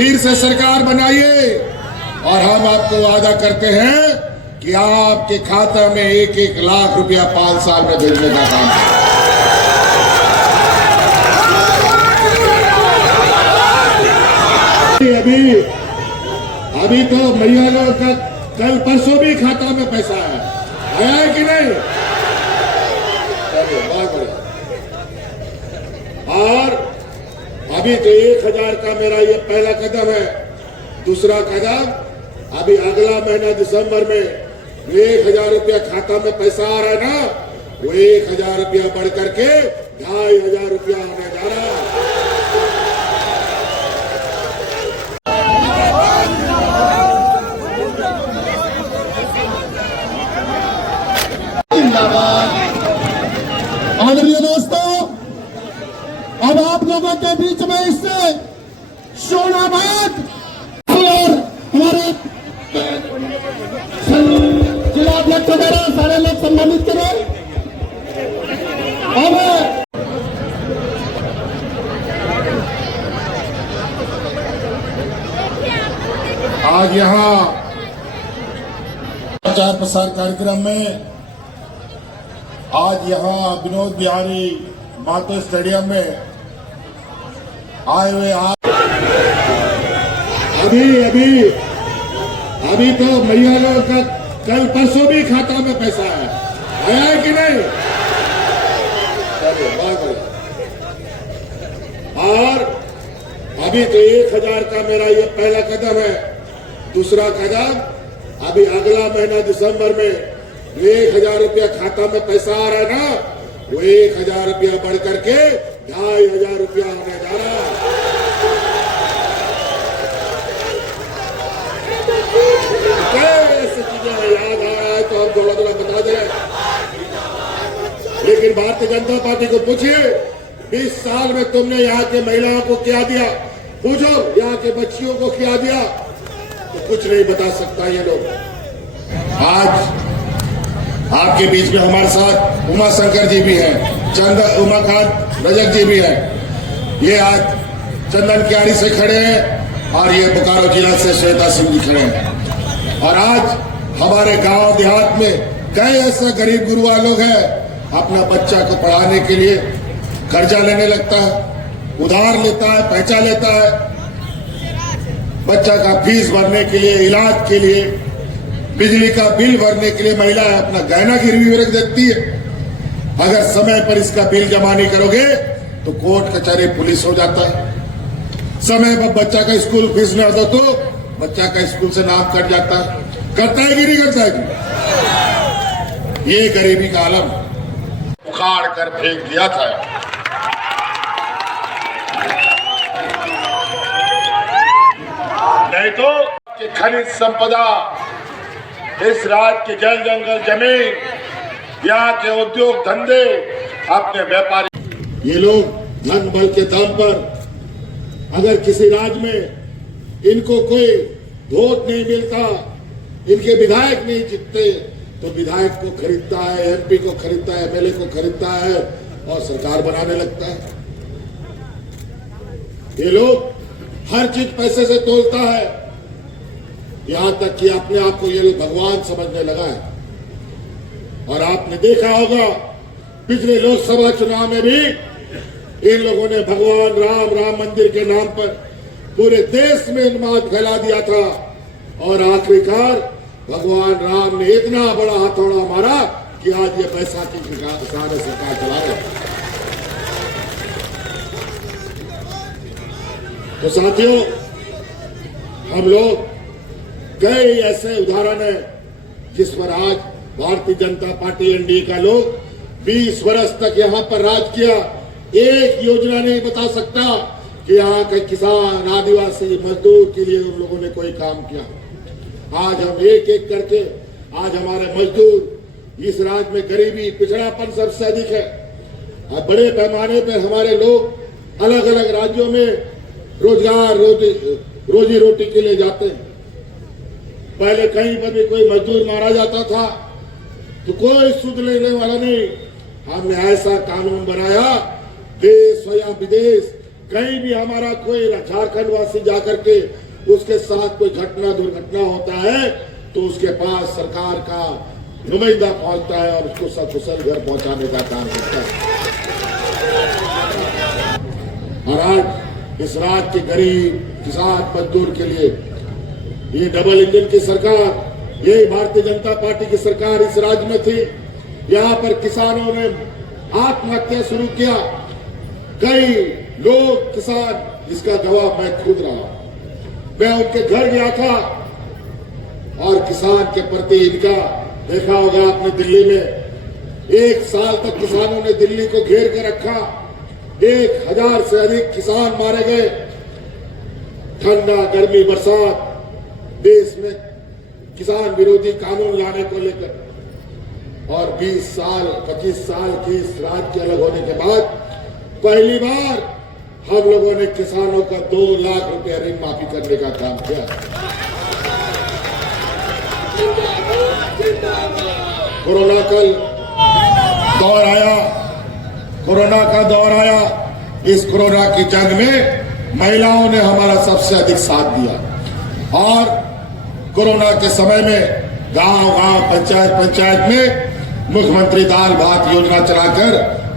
फिर से सरकार बनाइए और हम आपको वादा करते हैं कि आपके खाता में 1-1 लाख रुपया 5 साल में भेजने का काम है। अभी तो भैया लोग का कल परसों भी खाता में पैसा आया है कि नहीं? बहुत बढ़िया। और अभी तो 1000 का मेरा ये पहला कदम है। दूसरा कदम अभी अगला महीना दिसंबर में 1000 रुपया खाता में पैसा आ रहा है ना, वो 1000 रुपया बढ़ करके 2500 रुपया होने जा रहा है। आदरणीय दोस्तों, अब आप लोगों के बीच में इससे शोनाबाद और हमारे जिला अध्यक्ष वगैरह सारे लोग सम्मानित करें। अब आज यहाँ प्रचार प्रसार कार्यक्रम में आज यहाँ विनोद बिहारी महतो स्टेडियम में आए हुए अभी तो भैया लोग का कल परसों भी खाता में पैसा आया है कि नहीं? बहुत बढ़िया। और अभी तो 1000 का मेरा ये पहला कदम है। दूसरा कदम अभी अगला महीना दिसंबर में 1000 रुपया खाता में पैसा आ रहा है ना, वो 1000 रुपया बढ़ करके 2500 रुपया होने जा रहा है। ऐसी चीजें याद आ रहा है तो हम थोड़ा थोड़ा बता दें। लेकिन भारतीय जनता पार्टी को पूछिए 20 साल में तुमने यहाँ के महिलाओं को क्या दिया, पूछो यहाँ के बच्चियों को क्या दिया, तो कुछ नहीं बता सकता ये लोग। आज आपके बीच में हमारे साथ उमा शंकर जी भी हैं, उमाकांत रजक जी भी हैं। ये आज चंदन क्यारी से खड़े हैं और ये बोकारो जिला से श्वेता सिंह जी खड़े हैं। और आज हमारे गांव देहात में कई ऐसे गरीब गुरुआ लोग हैं, अपना बच्चा को पढ़ाने के लिए कर्जा लेने लगता है, उधार लेता है, पैसा लेता है, बच्चा का फीस भरने के लिए, इलाज के लिए, बिजली का बिल भरने के लिए महिला अपना गहना गिरवी रख देती है। अगर समय पर इसका बिल जमा नहीं करोगे तो कोर्ट कचहरी पुलिस हो जाता है। समय पर बच्चा का स्कूल फीस न दो तो बच्चा का स्कूल से नाम कट जाता है। करता है कि नहीं करता है? ये गरीबी का आलम उखाड़ कर फेंक दिया था। नहीं तो खनिज संपदा, इस राज्य के जल जंगल जमीन, यहाँ के उद्योग धंधे, अपने व्यापारी, ये लोग धन बल के दम पर अगर किसी राज्य में इनको कोई वोट नहीं मिलता, इनके विधायक नहीं जीतते, तो विधायक को खरीदता है, एमपी को खरीदता है, एमएलए को खरीदता है और सरकार बनाने लगता है। ये लोग हर चीज पैसे से तोलता है, यहां तक कि अपने आप को ये लोग भगवान समझने लगा है। और आपने देखा होगा पिछले लोकसभा चुनाव में भी इन लोगों ने भगवान राम मंदिर के नाम पर पूरे देश में उन्माद फैला दिया था और आखिरकार भगवान राम ने इतना बड़ा हथौड़ा मारा कि आज ये पैसा की सारे सरकार चला रहे। तो साथियों, हम लोग कई ऐसे उदाहरण है जिस पर आज भारतीय जनता पार्टी एनडीए का लोग 20 वर्ष तक यहाँ पर राज किया। एक योजना नहीं बता सकता कि यहाँ के किसान, आदिवासी, मजदूर के लिए उन लोगों ने कोई काम किया। आज हम एक एक करके, आज हमारे मजदूर, इस राज्य में गरीबी, पिछड़ापन सबसे अधिक है। अब बड़े पैमाने पर हमारे लोग अलग अलग राज्यों में रोजगार, रोजी रोटी के लिए जाते हैं। पहले कहीं पर भी कोई मजदूर मारा जाता था तो कोई सुध लेने वाला नहीं। हमने ऐसा कानून बनाया, देश हो या विदेश, कहीं भी हमारा कोई झारखंड वासी जाकर के उसके साथ कोई घटना दुर्घटना होता है तो उसके पास सरकार का नुमाइंदा पहुंचता है और उसको सकुशल घर पहुंचाने का काम करता है। और आज इस राज्य के गरीब किसान मजदूर के लिए ये डबल इंजन की सरकार, यही भारतीय जनता पार्टी की सरकार इस राज्य में थी। यहाँ पर किसानों ने आत्महत्या शुरू किया, कई लोग किसान, इसका गवाह मैं खुद रहा। मैं उनके घर गया था और किसान के प्रति इनका देखा होगा आपने, दिल्ली में 1 साल तक किसानों ने दिल्ली को घेर के रखा। 1000 से अधिक किसान मारे गए। ठंडा, गर्मी, बरसात, देश में किसान विरोधी कानून लाने को लेकर और 20 साल 25 साल की इस राज्य के अलग होने के बाद पहली बार हम लोगों ने किसानों का 2 लाख रुपया ऋण माफी करने का काम किया। कोरोना कल दौर आया, कोरोना का दौर आया। इस कोरोना की जंग में महिलाओं ने हमारा सबसे अधिक साथ दिया और कोरोना के समय में गांव-गांव, पंचायत में मुख्यमंत्री दाल भात योजना चलाकर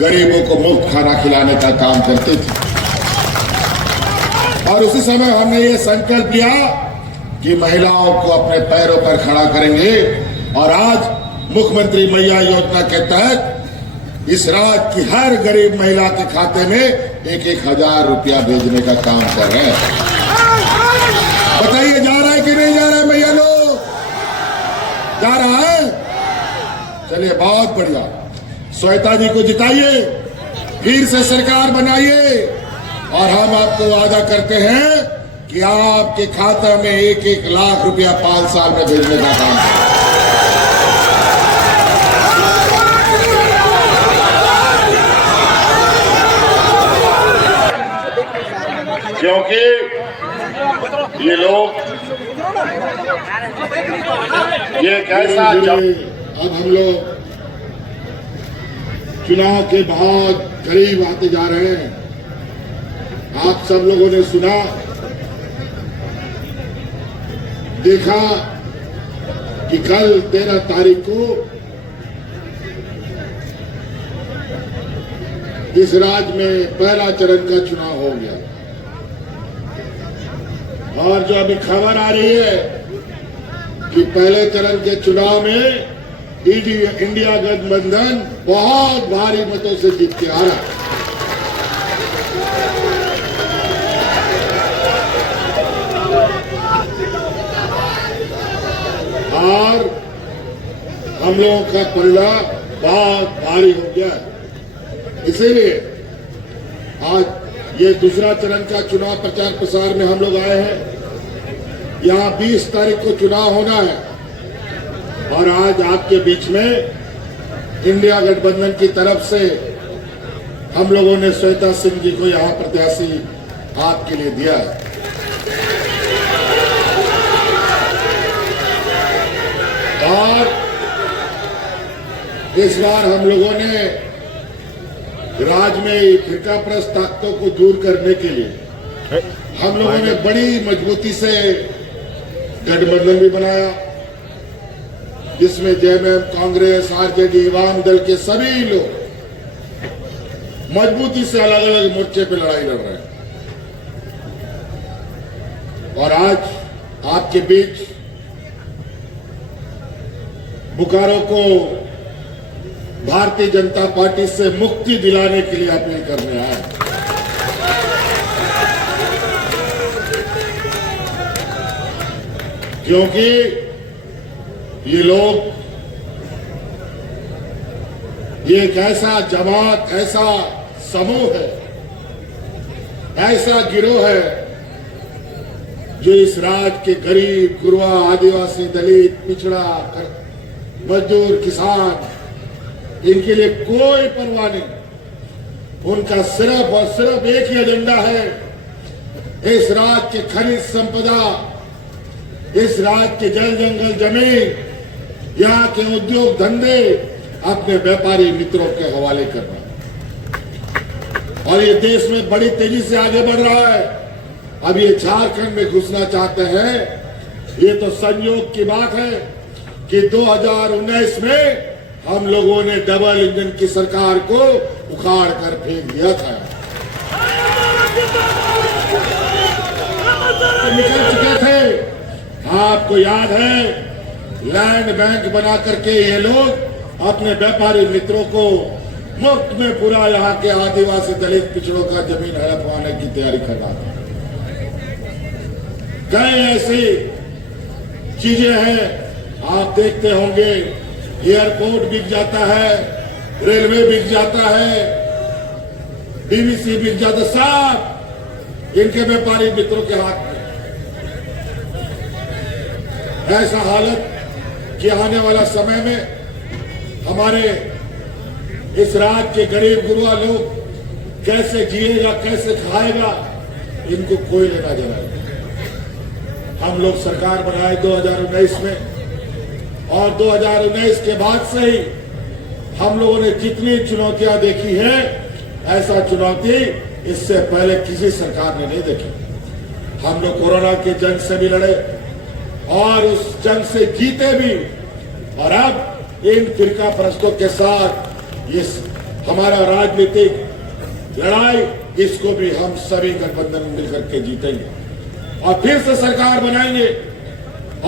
गरीबों को मुफ्त खाना खिलाने का काम करते थे। और उसी समय हमने ये संकल्प लिया कि महिलाओं को अपने पैरों पर खड़ा करेंगे और आज मुख्यमंत्री मैया योजना के तहत इस राज्य की हर गरीब महिला के खाते में 1-1 हजार रुपया भेजने का काम कर रहे हैं। बताइए, जा रहा है कि नहीं जा रहा है मैया लोग? जा रहा है? चलिए, बहुत बढ़िया। श्वेता जी को जिताइए, फिर से सरकार बनाइए और हम आपको वादा करते हैं कि आपके खाता में 1-1 लाख रुपया 5 साल में भेजने का काम है। क्योंकि ये लोग ये कैसा अब हम लोग चुनाव के बहुत करीब आते जा रहे हैं। आप सब लोगों ने सुना, देखा कि कल 13 तारीख को इस राज्य में पहला चरण का चुनाव हो गया और जो अभी खबर आ रही है कि पहले चरण के चुनाव में इंडिया गठबंधन बहुत भारी मतों से जीत के आ रहा है। और हम लोगों का पलड़ा बहुत भारी हो गया है। इसीलिए आज ये दूसरा चरण का चुनाव प्रचार प्रसार में हम लोग आए हैं। यहाँ 20 तारीख को चुनाव होना है और आज आपके बीच में इंडिया गठबंधन की तरफ से हम लोगों ने श्वेता सिंह जी को यहाँ प्रत्याशी आपके लिए दिया है। और इस बार हम लोगों ने राज्य में फिरकाप्रस्त ताकतों को दूर करने के लिए हम लोगों ने बड़ी मजबूती से गठबंधन भी बनाया, जिसमें जेएमएम, कांग्रेस, आरजेडी, वाम दल के सभी लोग मजबूती से अलग अलग मोर्चे पे लड़ाई लड़ रहे हैं। और आज आपके बीच बोकारो को भारतीय जनता पार्टी से मुक्ति दिलाने के लिए अपील करने आए। क्योंकि ये लोग, ये एक ऐसा जमात, ऐसा समूह है, ऐसा गिरोह है जो इस राज्य के गरीब, गुरबा, आदिवासी, दलित, पिछड़ा, मजदूर, किसान, इनके लिए कोई परवाह नहीं। उनका सिर्फ और सिर्फ एक ही एजेंडा है, इस राज्य के खनिज संपदा, इस राज्य के जल जंगल जमीन, यहाँ के उद्योग धंधे अपने व्यापारी मित्रों के हवाले करना। और ये देश में बड़ी तेजी से आगे बढ़ रहा है। अब ये झारखंड में घुसना चाहते हैं। ये तो संयोग की बात है कि 2019 में हम लोगों ने डबल इंजन की सरकार को उखाड़ कर फेंक दिया था। तो निकल चुके थे। आपको याद है, लैंड बैंक बना करके ये लोग अपने व्यापारी मित्रों को मुफ्त में पूरा यहाँ के आदिवासी दलित पिछड़ों का जमीन हड़पवाने की तैयारी कर रहा था। कई ऐसी चीजें हैं, आप देखते होंगे, एयरपोर्ट बिक जाता है, रेलवे बिक जाता है, डीवीसी बिक जाता, सब इनके व्यापारी मित्रों के हाथ में। ऐसा हालत कि आने वाला समय में हमारे इस राज्य के गरीब गुरुआ लोग कैसे जिएगा, कैसे खाएगा, इनको कोई लेना देना नहीं। हम लोग सरकार बनाए 2019 में, और 2019 के बाद से ही हम लोगों ने जितनी चुनौतियां देखी है, ऐसा चुनौती इससे पहले किसी सरकार ने नहीं देखी। हम लोग कोरोना की जंग से भी लड़े और उस जंग से जीते भी, और अब इन फिरका परस्तों के साथ इस हमारा राजनीतिक लड़ाई, इसको भी हम सभी गठबंधन मिलकर के जीतेंगे और फिर से सरकार बनाएंगे।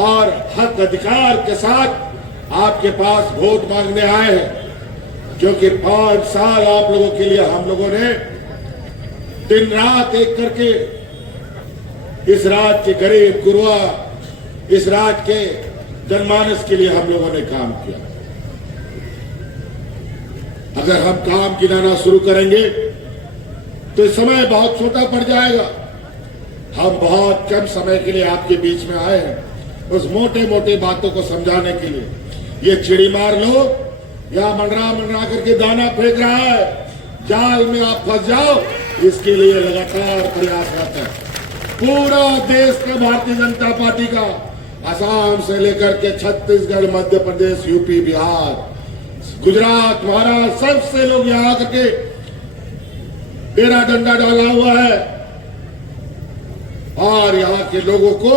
और हक अधिकार के साथ आपके पास वोट मांगने आए हैं, क्योंकि 5 साल आप लोगों के लिए हम लोगों ने दिन रात एक करके इस राज्य के गरीब गुरुआ, इस राज्य के जनमानस के लिए हम लोगों ने काम किया। अगर हम काम गिनाना शुरू करेंगे तो समय बहुत छोटा पड़ जाएगा। हम बहुत कम समय के लिए आपके बीच में आए हैं, उस मोटे मोटे बातों को समझाने के लिए। ये चिड़ी मार लो या मंडरा करके दाना फेंक रहा है, जाल में आप फंस जाओ, इसके लिए लगातार प्रयास रहता है। पूरा देश का भारतीय जनता पार्टी का, असम से लेकर के छत्तीसगढ़, मध्य प्रदेश, यूपी, बिहार, गुजरात, महाराष्ट्र, सबसे लोग यहाँ करके डेरा डंडा डाला हुआ है और यहाँ के लोगों को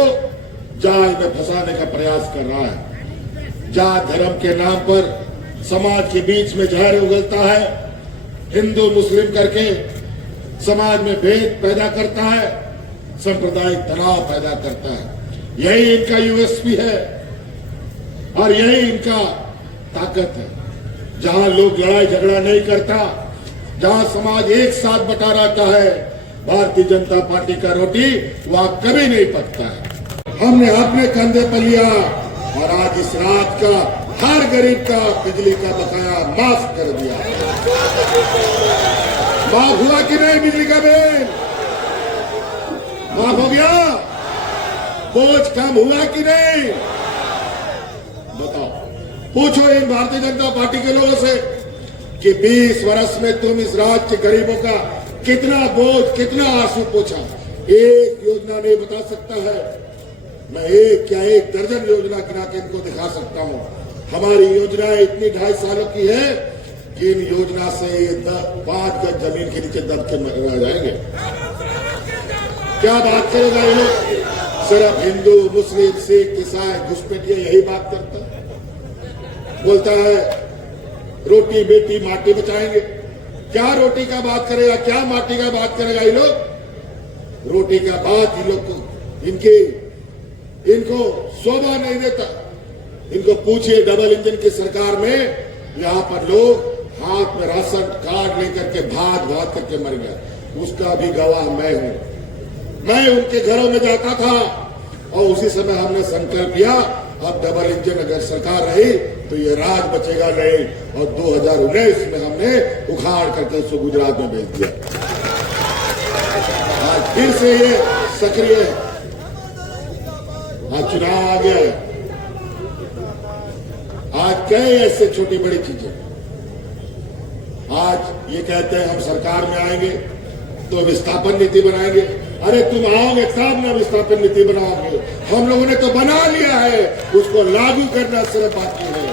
जाल में फंसाने का प्रयास कर रहा है। जात धर्म के नाम पर समाज के बीच में जहर उगलता है, हिंदू मुस्लिम करके समाज में भेद पैदा करता है, सांप्रदायिक तनाव पैदा करता है। यही इनका यूएसपी है और यही इनका ताकत है। जहां लोग लड़ाई झगड़ा नहीं करता, जहां समाज एक साथ बटा रहता है, भारतीय जनता पार्टी का रोटी वहां कभी नहीं पकता है। हमने अपने कंधे पर लिया और आज इस रात का हर गरीब का बिजली का बकाया माफ कर दिया। माफ हुआ कि नहीं? बिजली का बिल माफ हो गया? बोझ कम हुआ कि नहीं? बताओ, पूछो इन भारतीय जनता पार्टी के लोगों से कि 20 वर्ष में तुम इस राज्य के गरीबों का कितना बोझ, कितना आंसू पोंछा। एक योजना नहीं बता सकता है। मैं एक क्या एक दर्जन योजना गिना के इनको दिखा सकता हूं। हमारी योजनाएं इतनी 2.5 सालों की है कि इन योजना से ये 5 गज जमीन के नीचे दब के मर जाएंगे। क्या बात करेगा ये लोग? सिर्फ हिंदू, मुस्लिम, सिख, ईसाई, घुसपैठिया यही बात करता है। बोलता है रोटी बेटी माटी बचाएंगे। क्या रोटी का बात करेगा, क्या माटी का बात करेगा ये लोग? रोटी का बात इन लोग को इनको शोभा नहीं देता। इनको पूछिए, डबल इंजन की सरकार में यहां पर लोग हाथ में राशन कार्ड लेकर के भाग करके मर गए। उसका भी गवाह मैं हूं। मैं उनके घरों में जाता था और उसी समय हमने संकल्प किया, अब डबल इंजन अगर सरकार रही तो ये राज बचेगा नहीं। और 2019 में हमने उखाड़ करके उसको गुजरात में भेज दिया। आज फिर से ये सक्रिय है। आज चुनाव आ गया है। आज कई ऐसे छोटी बड़ी चीजें, आज ये कहते हैं हम सरकार में आएंगे तो विस्थापन नीति बनाएंगे। अरे तुम आओगे तब ना विस्थापन नीति बनाओगे। हम लोगों ने तो बना लिया है, उसको लागू करना सिर्फ बाकी है।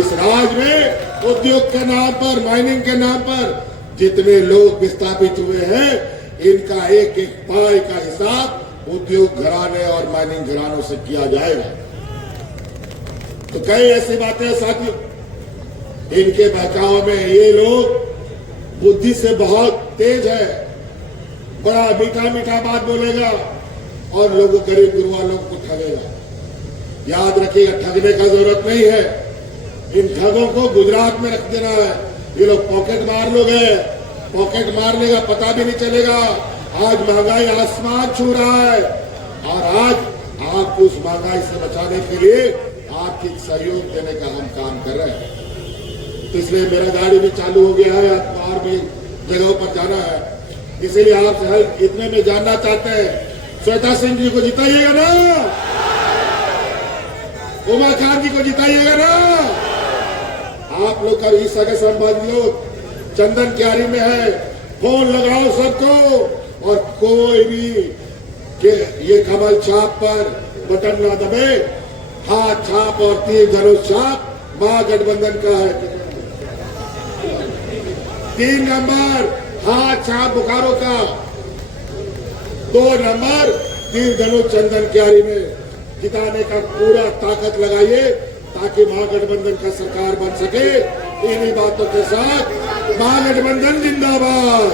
इस राज्य में उद्योग के नाम पर, माइनिंग के नाम पर जितने लोग विस्थापित हुए हैं इनका एक एक पाई का हिसाब उद्योग घराने और माइनिंग घरानों से किया जाएगा। तो कई ऐसी बातें हैं साथियों, इनके बहकाव में ये लोग बुद्धि से बहुत तेज है, बड़ा मीठा मीठा बात बोलेगा और लोगों गरीब गुरुआ लोगों को ठगेगा। याद रखिएगा, ठगने का जरूरत नहीं है, इन ठगों को गुजरात में रख देना है। ये लोग पॉकेट मार लोग हैं, पॉकेट मारने का पता भी नहीं चलेगा। आज महंगाई आसमान छू रहा है और आज आपको उस महंगाई से बचाने के लिए आर्थिक सहयोग देने का हम काम कर रहे हैं। तो इसलिए मेरा गाड़ी भी चालू हो गया है, आपको और भी जगहों पर जाना है, इसीलिए आपसे हेल्प इतने में जानना चाहते हैं, श्वेता सिंह जी को जिताइएगा ना, उमा खान जी को जिताइएगा ना। आप लोग का भी सगे संबंधी लोग चंदन क्यारी में है, फोन लगाओ सबको और कोई भी के ये कमल छाप पर बटन ना दबे। हाथ छाप और तीर धनुष छाप महागठबंधन का है। 3 नंबर हाथ छाप बोकारो का, 2 नंबर तीर धनुष चंदन क्यारी में। जिताने का पूरा ताकत लगाइए ताकि महागठबंधन का सरकार बन सके। इन्हीं बातों के साथ महागठबंधन जिंदाबाद।